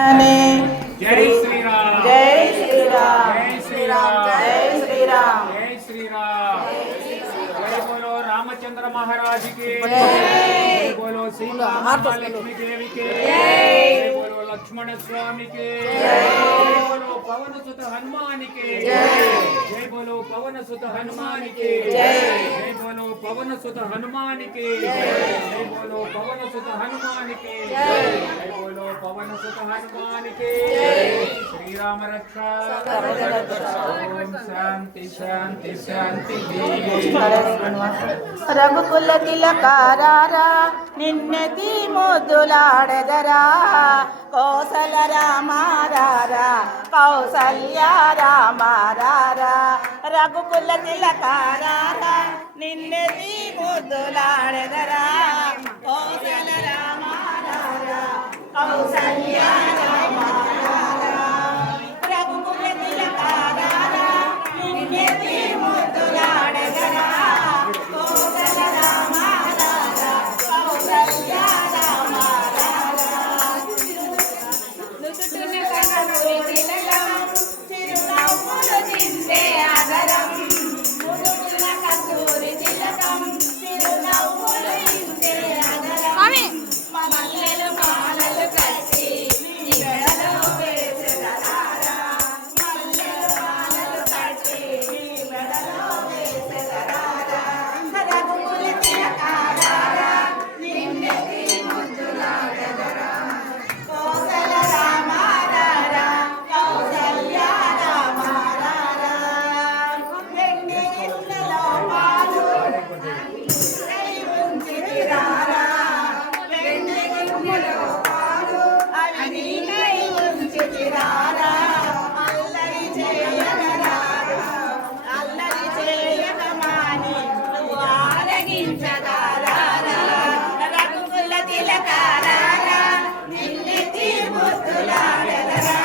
जय श्री राम जय श्री राम जय श्री राम जय श्री राम जय श्री राम। जय बोलो रामचंद्र महाराज के जय बोलो सीता महालक्ष्मी देवी के जय बोलो लक्ष्मण स्वामी के जय बोलो पवन सुत हनुमान के जय बोलो पवन सुत हनुमान के जय बोलो पवन सुत हनुमान के जय बोलो पवन सुत हनुमान के जय बोलो पवन सुत हनुमान के श्री राम रक्षा ओम शांति शांति शांति। రఘుకుల తిలకారారా నిన్నెతి ముద్దులాడెదరా కౌసల రామారారా కౌసల్య రామారారా రఘుకుల తిలకారారా నిన్నెతి ముద్దులాడెదరా కౌసల రామారారా కౌసల్య రామారారా రఘుకుల తిలకారారా నిన్నెతి ముద్దులాడెదరా రఘుకుల తిలకారారా నిన్నెతి ముద్దులాడెదరా